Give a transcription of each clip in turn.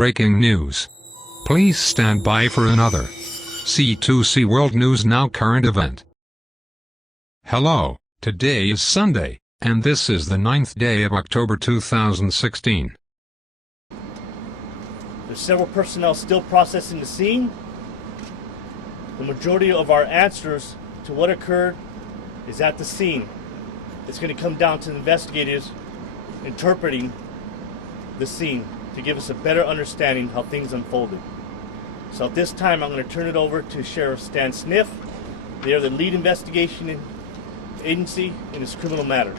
breaking news. Please stand by for another C2C World News Now current event. Hello, today is Sunday, and this is the 9th day of October 2016. There's several personnel still processing the scene. The majority of our answers to what occurred is at the scene. It's going to come down to the investigators interpreting the scene to give us a better understanding how things unfolded. So at this time, I'm going to turn it over to Sheriff Stan Sniff. They are the lead investigation agency in this criminal matter.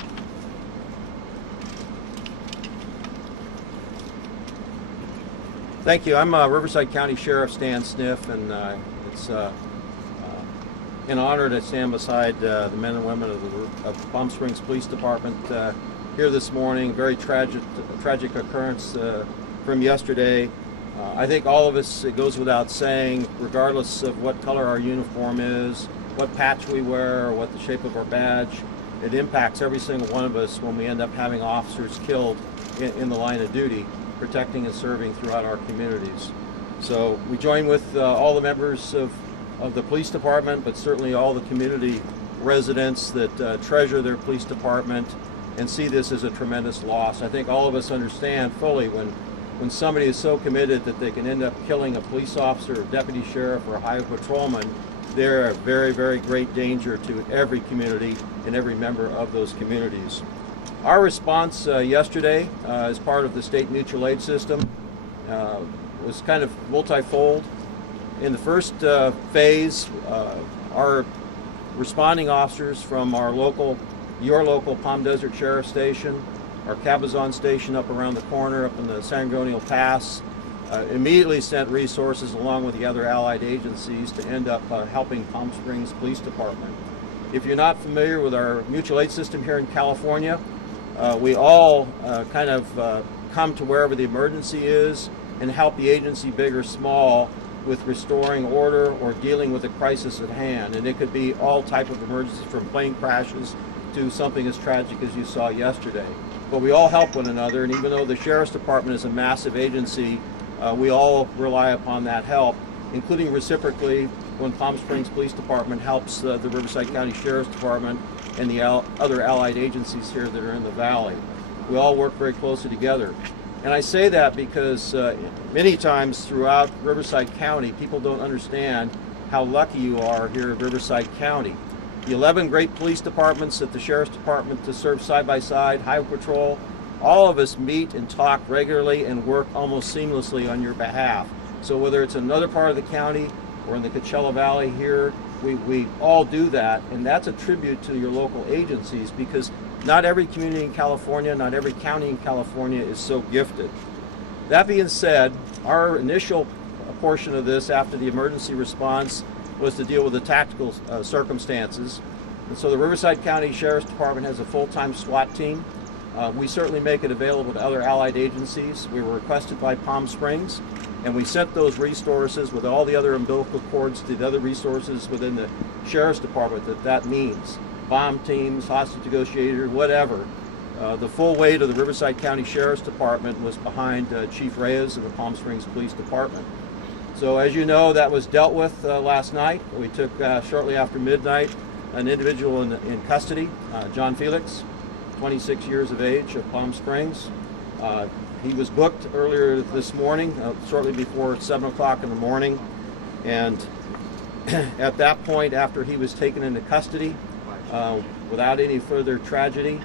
Thank you. I'm Riverside County Sheriff Stan Sniff, and it's an honor to stand beside the men and women of Palm Springs Police Department here this morning. Very tragic occurrence from yesterday. I think all of us, it goes without saying, regardless of what color our uniform is, what patch we wear, or what the shape of our badge, it impacts every single one of us when we end up having officers killed in the line of duty, protecting and serving throughout our communities. So we join with all the members of the police department, but certainly all the community residents that treasure their police department and see this as a tremendous loss. I think all of us understand fully when somebody is so committed that they can end up killing a police officer, a deputy sheriff, or a highway patrolman, they're a very, very great danger to every community and every member of those communities. Our response yesterday as part of the state mutual aid system was kind of multifold. In the first phase, our responding officers from your local Palm Desert Sheriff Station, our Cabazon Station up around the corner, up in the San Antonio Pass, immediately sent resources along with the other allied agencies to end up helping Palm Springs Police Department. If you're not familiar with our mutual aid system here in California, we all kind of come to wherever the emergency is and help the agency, big or small, with restoring order or dealing with a crisis at hand. And it could be all type of emergencies, from plane crashes to something as tragic as you saw yesterday. But we all help one another, and even though the Sheriff's Department is a massive agency, we all rely upon that help, including reciprocally when Palm Springs Police Department helps the Riverside County Sheriff's Department and the other allied agencies here that are in the valley. We all work very closely together. And I say that because many times throughout Riverside County, people don't understand how lucky you are here in Riverside County. The 11 great police departments at the Sheriff's Department to serve side by side, Highway Patrol, all of us meet and talk regularly and work almost seamlessly on your behalf. So whether it's another part of the county or in the Coachella Valley here, we all do that, and that's a tribute to your local agencies, because not every community in California, not every county in California is so gifted. That being said, our initial portion of this after the emergency response was to deal with the tactical circumstances. And so the Riverside County Sheriff's Department has a full-time SWAT team. We certainly make it available to other allied agencies. We were requested by Palm Springs, and we sent those resources with all the other umbilical cords to the other resources within the Sheriff's Department that means. Bomb teams, hostage negotiators, whatever. The full weight of the Riverside County Sheriff's Department was behind Chief Reyes of the Palm Springs Police Department. So as you know, that was dealt with last night. We took, shortly after midnight, an individual in custody, John Felix, 26 years of age, of Palm Springs. He was booked earlier this morning, shortly before 7 o'clock in the morning. And at that point, after he was taken into custody, without any further tragedy,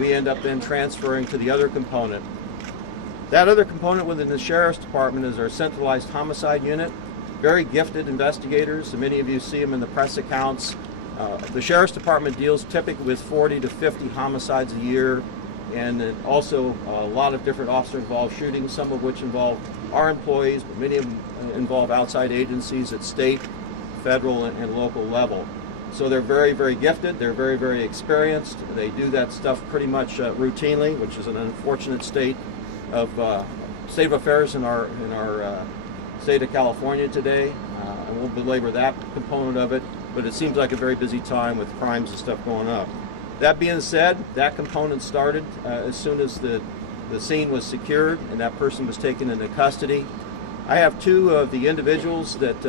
we end up then transferring to the other component. That other component within the Sheriff's Department is our centralized homicide unit. Very gifted investigators, and many of you see them in the press accounts. The Sheriff's Department deals typically with 40 to 50 homicides a year, and also a lot of different officer-involved shootings, some of which involve our employees, but many of them involve outside agencies at state, federal, and local level. So they're very, very gifted. They're very, very experienced. They do that stuff pretty much routinely, which is an unfortunate state of affairs in our state of California today. And we'll belabor that component of it, but it seems like a very busy time with crimes and stuff going up. That being said, that component started as soon as the the scene was secured and that person was taken into custody. I have two of the individuals that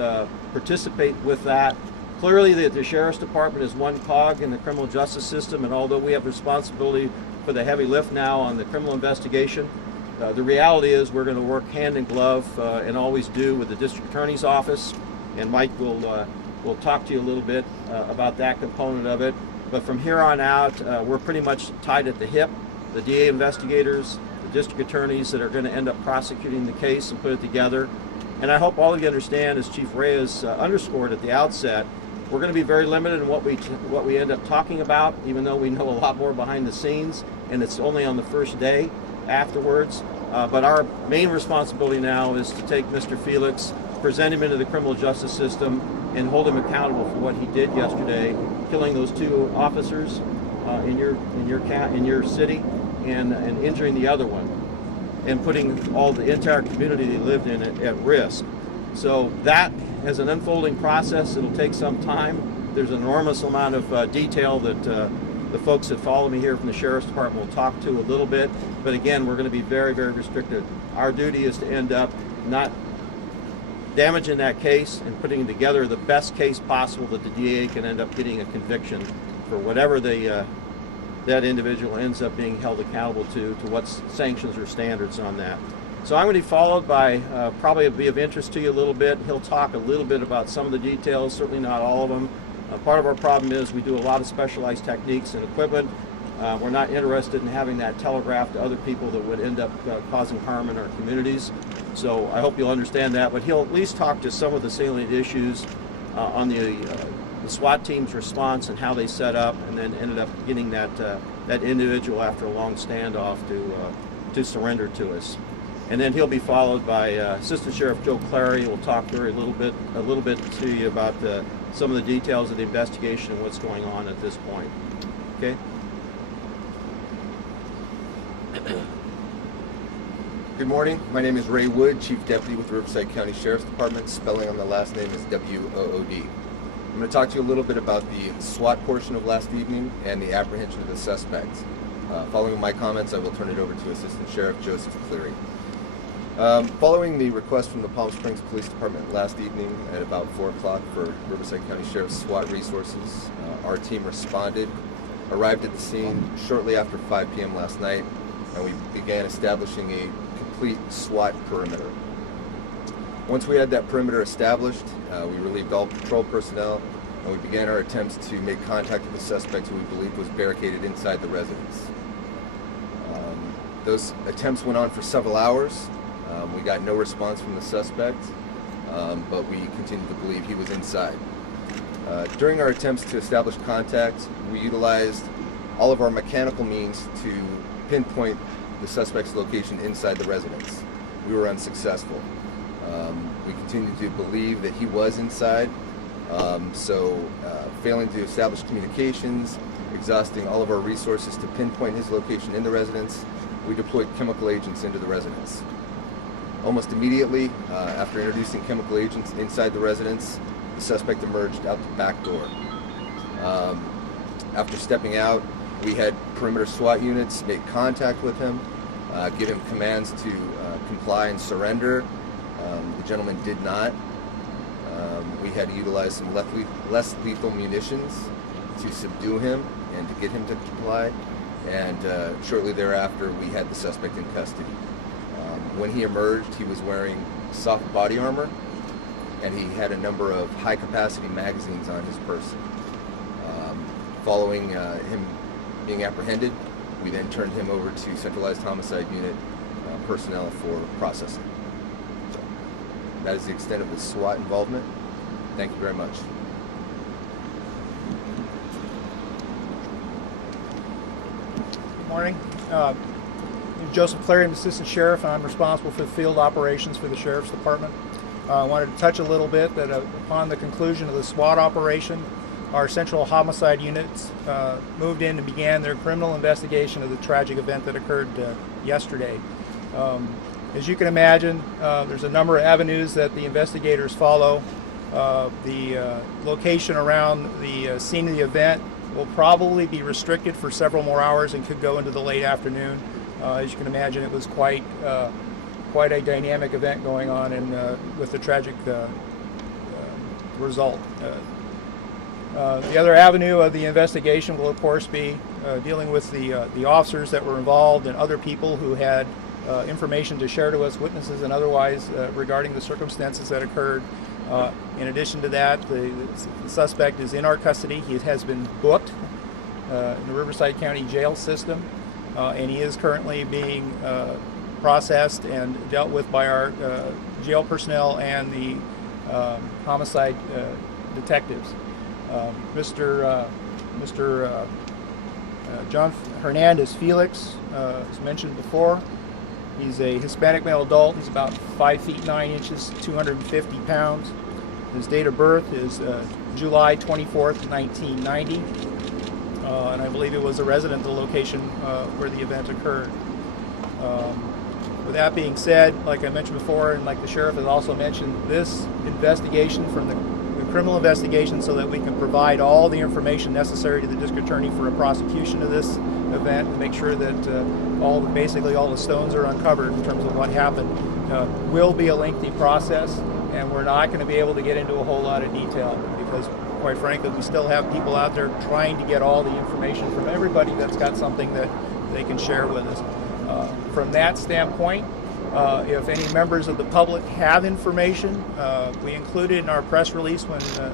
participate with that. Clearly, the Sheriff's Department is one cog in the criminal justice system, and although we have responsibility for the heavy lift now on the criminal investigation, the reality is we're going to work hand in glove and always do with the District Attorney's Office, and Mike will talk to you a little bit about that component of it. But from here on out, we're pretty much tied at the hip. The DA investigators, the district attorneys that are going to end up prosecuting the case and put it together. And I hope all of you understand, as Chief Reyes underscored at the outset, we're going to be very limited in what we end up talking about, even though we know a lot more behind the scenes, and it's only on the first day afterwards. But our main responsibility now is to take Mr. Felix, present him into the criminal justice system, and hold him accountable for what he did yesterday, killing those two officers in your city, and injuring the other one, and putting all the entire community they lived in at risk. So that is an unfolding process. It'll take some time. There's an enormous amount of detail that the folks that follow me here from the Sheriff's Department will talk to a little bit. But again, we're going to be very, very restricted. Our duty is to end up not damaging that case and putting together the best case possible that the DA can end up getting a conviction for whatever that individual ends up being held accountable to what sanctions or standards on that. So I'm going to be followed by, probably it'll be of interest to you a little bit. He'll talk a little bit about some of the details, certainly not all of them. Part of our problem is we do a lot of specialized techniques and equipment. We're not interested in having that telegraphed to other people that would end up causing harm in our communities. So I hope you'll understand that, but he'll at least talk to some of the salient issues on the SWAT team's response and how they set up, and then ended up getting that individual after a long standoff to surrender to us. And then he'll be followed by Assistant Sheriff Joe Clary, who will talk a little bit to you about some of the details of the investigation and what's going on at this point. Okay. Good morning. My name is Ray Wood, Chief Deputy with the Riverside County Sheriff's Department. Spelling on the last name is W-O-O-D. I'm going to talk to you a little bit about the SWAT portion of last evening and the apprehension of the suspect. Following my comments, I will turn it over to Assistant Sheriff Joseph Cleary. Following the request from the Palm Springs Police Department last evening at about 4 o'clock for Riverside County Sheriff's SWAT resources, our team responded, arrived at the scene shortly after 5 p.m. last night, and we began establishing a complete SWAT perimeter. Once we had that perimeter established, we relieved all patrol personnel, and we began our attempts to make contact with the suspect who we believed was barricaded inside the residence. Those attempts went on for several hours. We got no response from the suspect, but we continued to believe he was inside. During our attempts to establish contact, we utilized all of our mechanical means to pinpoint the suspect's location inside the residence. We were unsuccessful. We continued to believe that he was inside, failing to establish communications, exhausting all of our resources to pinpoint his location in the residence, we deployed chemical agents into the residence. Almost immediately, after introducing chemical agents inside the residence, the suspect emerged out the back door. After stepping out, we had perimeter SWAT units make contact with him, give him commands to comply and surrender. The gentleman did not. We had to utilize some less lethal munitions to subdue him and to get him to comply. And shortly thereafter, we had the suspect in custody. When he emerged, he was wearing soft body armor, and he had a number of high-capacity magazines on his person. Following him being apprehended, we then turned him over to Centralized Homicide Unit personnel for processing. So that is the extent of the SWAT involvement. Thank you very much. Good morning. I'm Joseph Clary, I'm Assistant Sheriff, and I'm responsible for the field operations for the Sheriff's Department. I wanted to touch a little bit that upon the conclusion of the SWAT operation, our Central Homicide Units moved in and began their criminal investigation of the tragic event that occurred yesterday. As you can imagine, there's a number of avenues that the investigators follow. The location around the scene of the event will probably be restricted for several more hours and could go into the late afternoon. As you can imagine, it was quite a dynamic event going on, and with the tragic result. The other avenue of the investigation will, of course, be dealing with the officers that were involved and other people who had information to share to us, witnesses and otherwise, regarding the circumstances that occurred. In addition to that, the suspect is in our custody. He has been booked in the Riverside County jail system, and he is currently being processed and dealt with by our jail personnel and the homicide detectives. Mr. John Hernandez Felix, as mentioned before, he's a Hispanic male adult. He's about 5 feet 9 inches, 250 pounds. His date of birth is July 24th, 1990, and I believe it was a resident of the location where the event occurred. With that being said, like I mentioned before, and like the sheriff has also mentioned, this investigation from the criminal investigation, so that we can provide all the information necessary to the district attorney for a prosecution of this event and make sure that basically all the stones are uncovered in terms of what happened, will be a lengthy process, and we're not going to be able to get into a whole lot of detail because, quite frankly, we still have people out there trying to get all the information from everybody that's got something that they can share with us. From that standpoint, if any members of the public have information, we included in our press release when the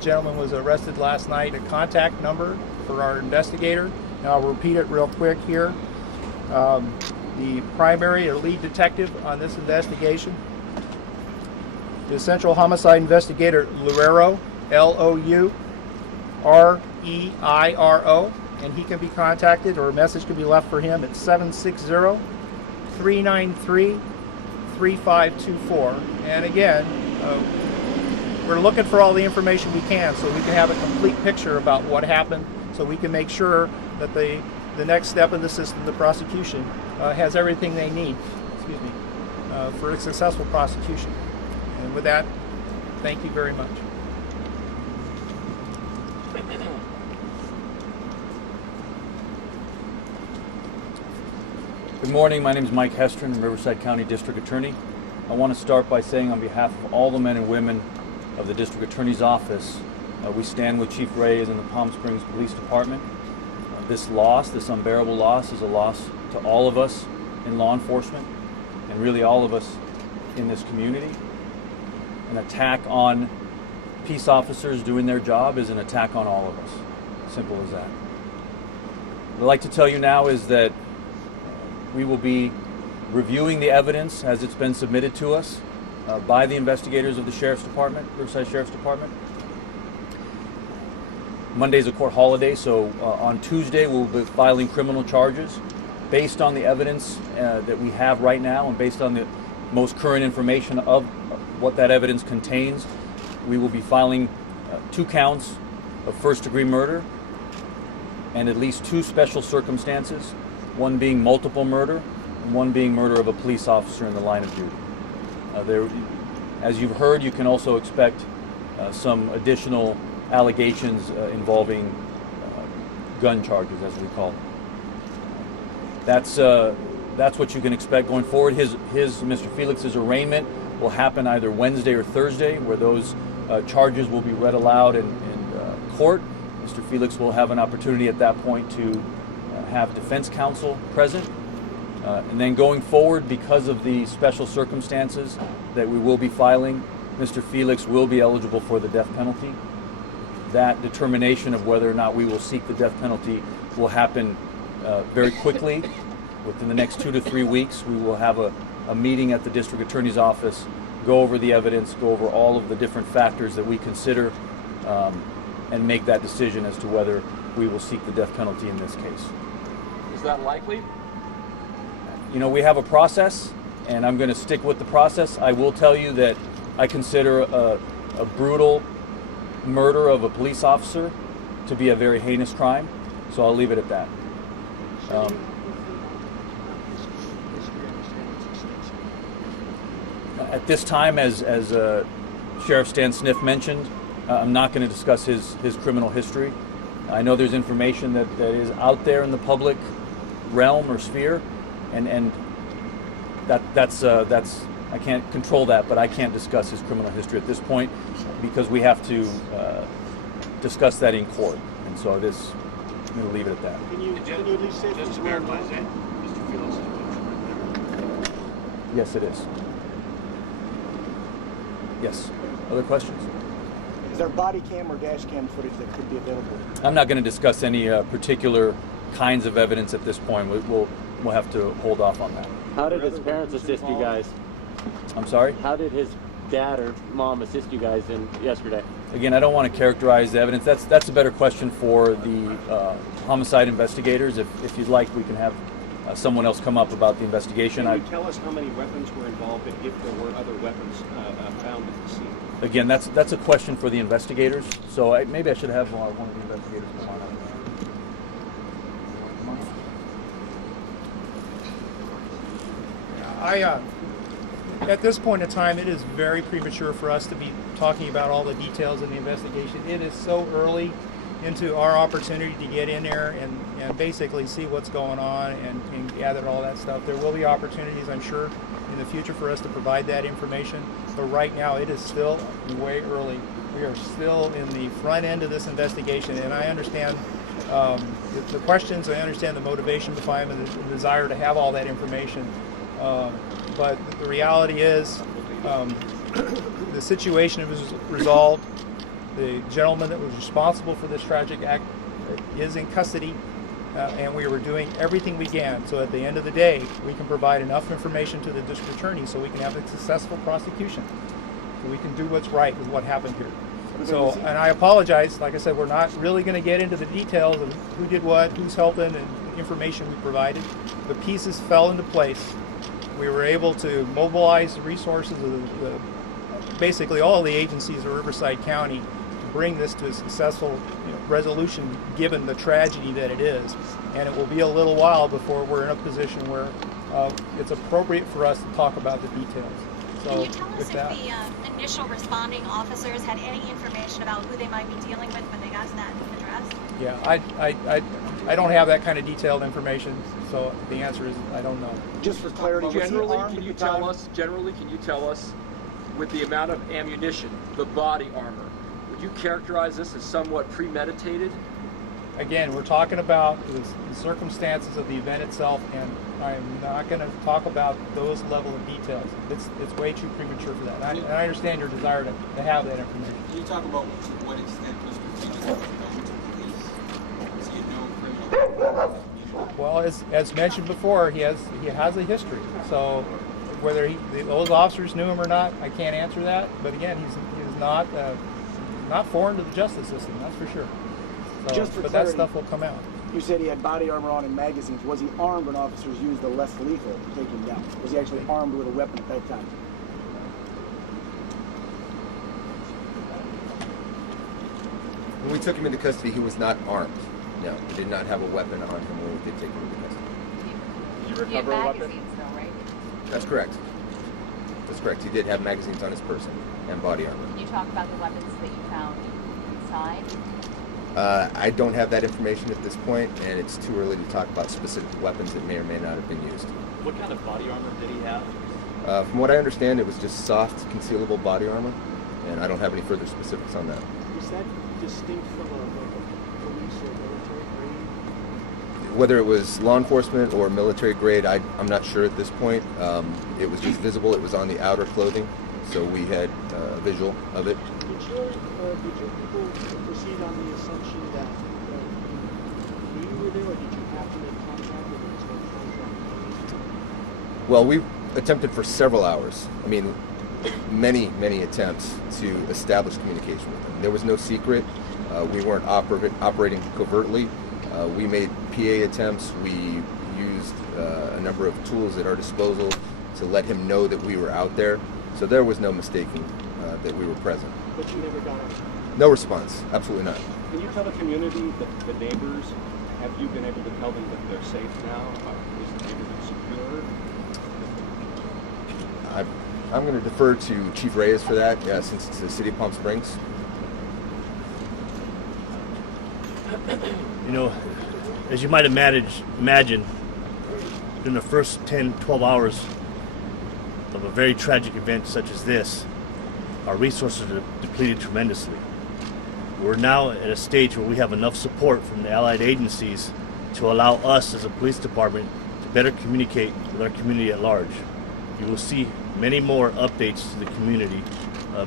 gentleman was arrested last night a contact number for our investigator. Now I'll repeat it real quick here. The primary or lead detective on this investigation is Central Homicide Investigator Loureiro, L-O-U-R-E-I-R-O, and he can be contacted, or a message can be left for him at 760-393-3524. And again, we're looking for all the information we can so we can have a complete picture about what happened, so we can make sure that the next step in the system, the prosecution, has everything they need, for a successful prosecution. And with that, thank you very much. Good morning, my name is Mike Hestron, Riverside County District Attorney. I want to start by saying on behalf of all the men and women of the District Attorney's Office, we stand with Chief Reyes and the Palm Springs Police Department. This loss, this unbearable loss, is a loss to all of us in law enforcement and really all of us in this community. An attack on peace officers doing their job is an attack on all of us. Simple as that. What I'd like to tell you now is that we will be reviewing the evidence as it's been submitted to us by the investigators of the Sheriff's Department, Riverside Sheriff's Department. Monday's a court holiday, so on Tuesday we'll be filing criminal charges based on the evidence that we have right now and based on the most current information of what that evidence contains. We will be filing 2 counts of first-degree murder and at least 2 special circumstances, one being multiple murder and one being murder of a police officer in the line of duty. As you've heard, you can also expect some additional allegations involving gun charges, as we call them. That's what you can expect going forward. Mr. Felix's arraignment will happen either Wednesday or Thursday, where those charges will be read aloud in court. Mr. Felix will have an opportunity at that point to have defense counsel present. And then going forward, because of the special circumstances that we will be filing, Mr. Felix will be eligible for the death penalty. That determination of whether or not we will seek the death penalty will happen very quickly. Within the next 2 to 3 weeks, we will have a meeting at the District Attorney's Office, go over the evidence, go over all of the different factors that we consider, and make that decision as to whether we will seek the death penalty in this case. Is that likely? You know, we have a process, and I'm going to stick with the process. I will tell you that I consider a brutal murder of a police officer to be a very heinous crime, so I'll leave it at that. At this time, as Sheriff Stan Sniff mentioned, I'm not going to discuss his criminal history. I know there's information that is out there in the public realm or sphere, and that's I can't control that, but I can't discuss his criminal history at this point because we have to discuss that in court, and so I'm going to leave it at that. Can you at least say Just to verify, is that Mr. Felix? Yes, it is. Yes. Other questions? Is there body cam or dash cam footage that could be available? I'm not going to discuss any particular kinds of evidence at this point. We'll have to hold off on that. How did his parents assist you guys? I'm sorry? How did his dad or mom assist you guys in yesterday? Again, I don't want to characterize the evidence. That's a better question for the homicide investigators. If you'd like, we can have someone else come up about the investigation. Can you tell us how many weapons were involved and if there were other weapons found at the scene? Again, that's a question for the investigators. So maybe I should have one of the investigators come on up. At this point in time, it is very premature for us to be talking about all the details of the investigation. It is so early into our opportunity to get in there and basically see what's going on and gather all that stuff. There will be opportunities, I'm sure, in the future for us to provide that information, but right now it is still way early. We are still in the front end of this investigation, and I understand the questions, I understand the motivation behind them and the desire to have all that information. But the reality is the situation was resolved. The gentleman that was responsible for this tragic act is in custody, and we were doing everything we can. So at the end of the day, we can provide enough information to the district attorney so we can have a successful prosecution. So we can do what's right with what happened here. So, and I apologize, like I said, we're not really going to get into the details of who did what, who's helping, and the information we provided. The pieces fell into place. We were able to mobilize the resources of basically all the agencies of Riverside County to bring this to a successful resolution given the tragedy that it is. And it will be a little while before we're in a position where it's appropriate for us to talk about the details. So can you tell us with if that, the initial responding officers had any information about who they might be dealing with when they got to that address? Yeah, I don't have that kind of detailed information, so the answer is I don't know. Just for clarity, Generally, can you tell us, with the amount of ammunition, the body armor, would you characterize this as somewhat premeditated? Again, we're talking about the circumstances of the event itself, and I'm not going to talk about those level of details. It's way too premature for that. And I understand your desire to have that information. Can you talk about what extent Mr. Felix was known to the police? Is he a known criminal? Well, as mentioned before, he has a history. So whether those officers knew him or not, I can't answer that. But again, he's not foreign to the justice system. That's for sure. So, just for but clarity, that stuff will come out. You said he had body armor on and magazines. Was he armed when officers used the less lethal to take him down? Was he actually armed with a weapon at that time? When we took him into custody, he was not armed. No, he did not have a weapon on him when we did take him into custody. Did you recover a weapon? Though, right? That's correct. That's correct. He did have magazines on his person and body armor. Can you talk about the weapons that you found inside? I don't have that information at this point, and it's too early to talk about specific weapons that may or may not have been used. What kind of body armor did he have? From what I understand, it was just soft, concealable body armor, and I don't have any further specifics on that. Is that distinct from a police or military grade? Whether it was law enforcement or military grade, I'm not sure at this point. It was just visible. It was on the outer clothing, so we had a visual of it. Did your people proceed on the assumption that you knew you were there, or did you have to make contact with there was no contact? Well, we attempted for several hours. I mean, many attempts to establish communication with them. There was no secret. We weren't operating covertly. We made PA attempts. We used a number of tools at our disposal to let him know that we were out there. So there was no mistaking that we were present. But you never got it? No response. Absolutely not. Can you tell the community, the neighbors, have you been able to tell them that they're safe now? Is the neighborhood secure? I'm going to defer to Chief Reyes for that, since it's the city of Palm Springs. You know, as you might imagine, during the first 10, 12 hours of a very tragic event such as this, our resources are depleted tremendously. We're now at a stage where we have enough support from the allied agencies to allow us as a police department to better communicate with our community at large. You will see many more updates to the community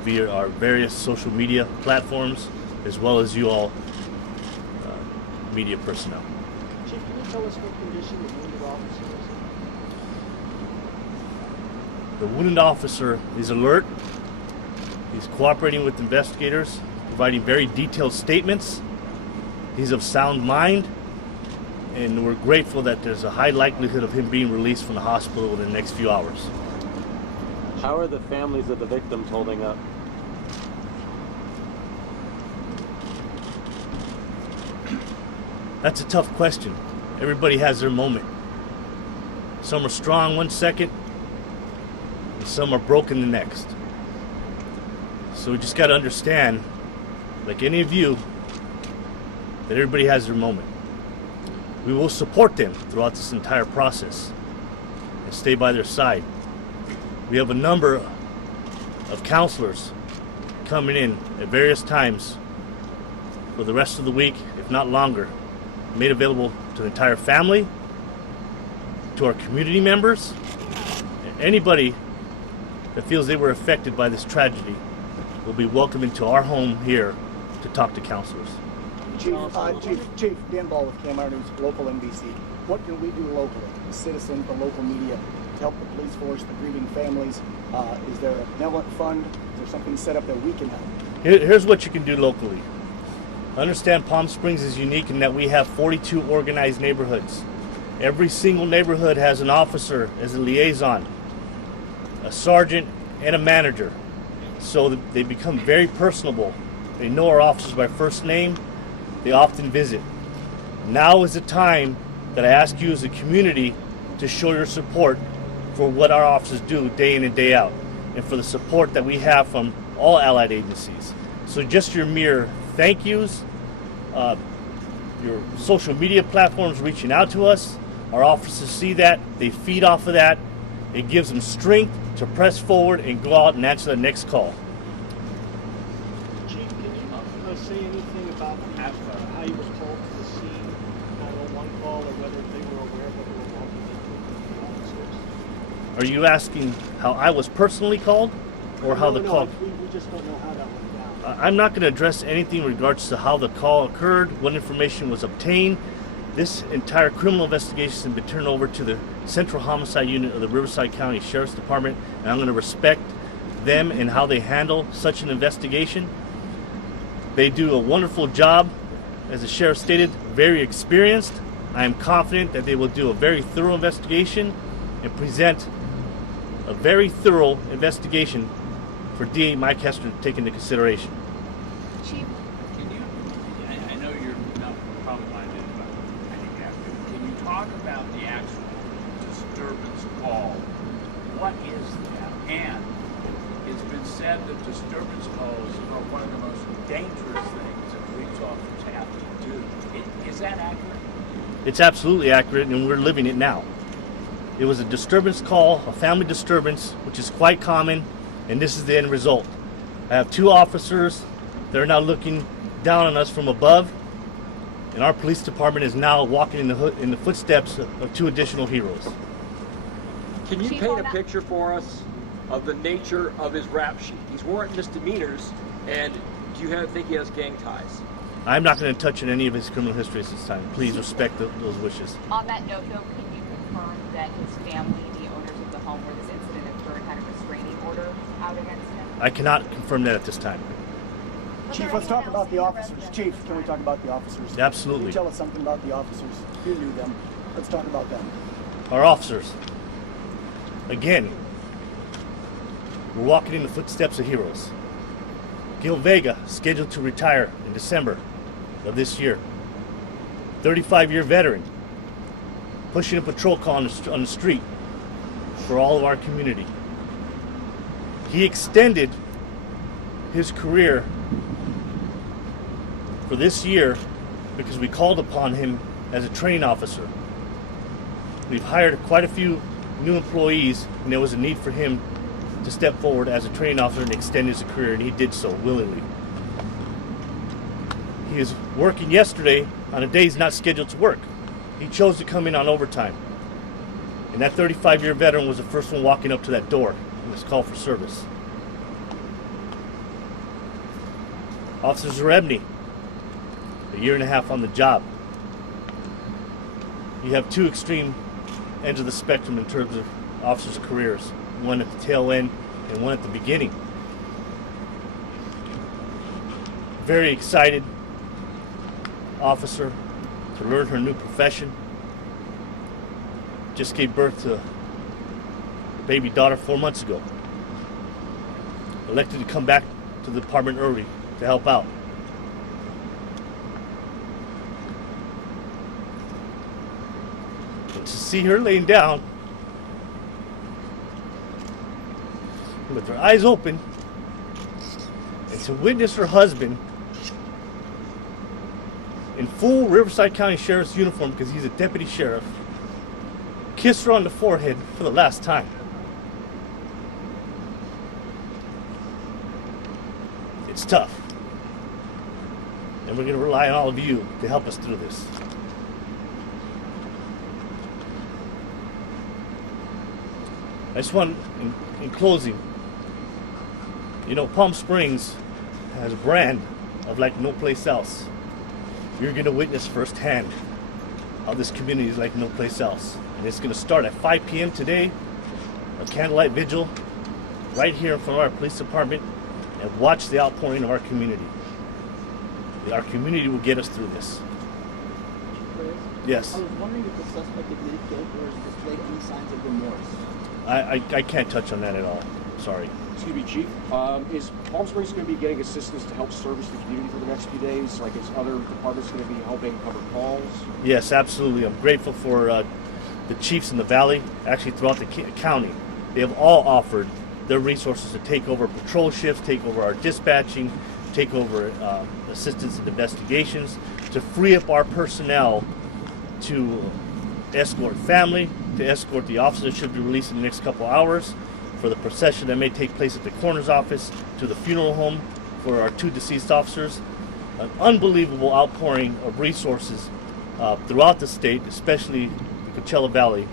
via our various social media platforms, as well as you all media personnel. Chief, can you tell us what condition the wounded officer is in? The wounded officer is alert. He's cooperating with investigators, providing very detailed statements. He's of sound mind, and we're grateful that there's a high likelihood of him being released from the hospital within the next few hours. How are the families of the victims holding up? That's a tough question. Everybody has their moment. Some are strong one second, and some are broken the next. So we just got to understand, like any of you, that everybody has their moment. We will support them throughout this entire process and stay by their side. We have a number of counselors coming in at various times for the rest of the week, if not longer, made available to the entire family, to our community members, and anybody that feels they were affected by this tragedy will be welcome into our home here to talk to counselors. Chief, Dan Ball with KMR News, local NBC. What can we do locally, the citizen, the local media, to help the police force, the grieving families? Is there a benevolent fund? Is there something set up that we can help? Here's what you can do locally. Understand Palm Springs is unique in that we have 42 organized neighborhoods. Every single neighborhood has an officer as a liaison, a sergeant, and a manager. So they become very personable. They know our officers by first name. They often visit. Now is the time that I ask you as a community to show your support for what our officers do day in and day out, and for the support that we have from all allied agencies. So just your mere thank yous, your social media platforms reaching out to us, our officers see that, they feed off of that. It gives them strength to press forward and go out and answer the next call. Chief, can you say anything about how you were told to the scene 911 call, or whether they were aware that they were walking into the officers? Are you asking how I was personally called, or how the call? We just don't know how that went down. I'm not going to address anything in regards to how the call occurred, what information was obtained. This entire criminal investigation has been turned over to the Central Homicide Unit of the Riverside County Sheriff's Department, and I'm going to respect them and how they handle such an investigation. They do a wonderful job, as the sheriff stated, very experienced. I am confident that they will do a very thorough investigation and present a very thorough investigation for DA Mike Hester to take into consideration. Chief, Can you, I know you're not probably minded about handicapped, can you talk about the actual disturbance call? What is that? And it's been said that disturbance calls are one of the most dangerous things that police officers have to do. Is that accurate? It's absolutely accurate, and we're living it now. It was a disturbance call, a family disturbance, which is quite common, and this is the end result. I have two officers that are now looking down on us from above, and our police department is now walking in the footsteps of two additional heroes. Can you paint a picture for us of the nature of his rap sheet? These weren't misdemeanors, and do you think he has gang ties? I'm not going to touch on any of his criminal history at this time. Please respect those wishes. on that note, though, can you confirm that his family, the owners of the home where this incident occurred, had a restraining order out against him? I cannot confirm that at this time. Chief, let's talk about the officers. Chief, can we talk about the officers? Absolutely. Can you tell us something about the officers? You knew them. Let's talk about them. Our officers, again, we're walking in the footsteps of heroes. Gil Vega, scheduled to retire in December of this year. 35-year veteran, pushing a patrol car on the street for all of our community. He extended his career for this year because we called upon him as a training officer. We've hired quite a few new employees, and there was a need for him to step forward as a training officer and extend his career, and he did so willingly. He was working yesterday on a day he's not scheduled to work. He chose to come in on overtime. And that 35-year veteran was the first one walking up to that door in his call for service. Officer Zerebny, a year and a half on the job. You have two extreme ends of the spectrum in terms of officers' careers. One at the tail end and one at the beginning. Very excited officer to learn her new profession. Just gave birth to a baby daughter 4 months ago. Elected to come back to the department early to help out. And to see her laying down with her eyes open, and to witness her husband in full Riverside County Sheriff's uniform, because he's a deputy sheriff, kiss her on the forehead for the last time. It's tough. And we're going to rely on all of you to help us through this. I just want, in closing, you know, Palm Springs has a brand of like no place else. You're going to witness firsthand how this community is like no place else. And it's going to start at 5 p.m. today, a candlelight vigil, right here in front of our police department, and watch the outpouring of our community. Our community will get us through this. Yes. I was wondering if the suspect admitted guilt or has displayed any signs of remorse. I can't touch on that at all. Sorry. Excuse me, Chief. Is Palm Springs going to be getting assistance to help service the community for the next few days? Like, is other departments going to be helping cover calls? Yes, absolutely. I'm grateful for the chiefs in the valley, actually throughout the county. They have all offered their resources to take over patrol shifts, take over our dispatching, take over assistance in investigations, to free up our personnel to escort family, to escort the officers should be released in the next couple hours, for the procession that may take place at the coroner's office, to the funeral home for our 2 deceased officers. An unbelievable outpouring of resources throughout the state, especially the Coachella Valley.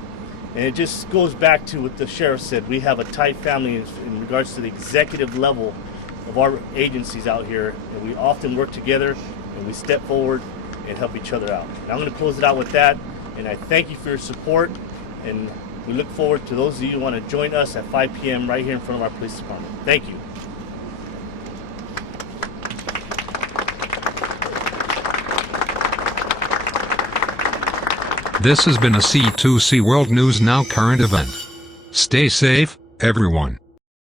And it just goes back to what the sheriff said. We have a tight family in regards to the executive level of our agencies out here, and we often work together and we step forward and help each other out. And I'm going to close it out with that, and I thank you for your support, and we look forward to those of you who want to join us at 5 p.m. right here in front of our police department. Thank you. This has been a C2C World News Now current event. Stay safe, everyone.